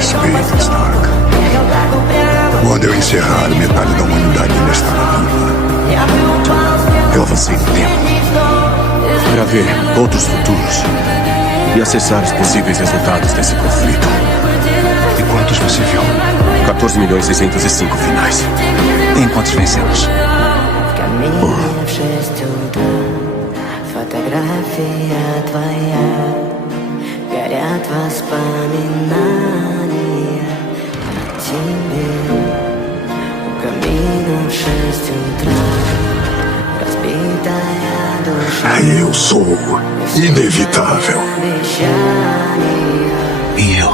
respeito, Stark. Quando eu encerrar metade da humanidade ainda estará viva. Eu avancei no tempo Para ver outros futuros e acessar os possíveis resultados desse conflito. E quantos você viu? 14.605 finais. Em quantos vencemos? Фотография твоя, горят воспоминания о тебе. У камина в 6 утра, разбитая душа. Eu sou inevitável. Обещания. E eu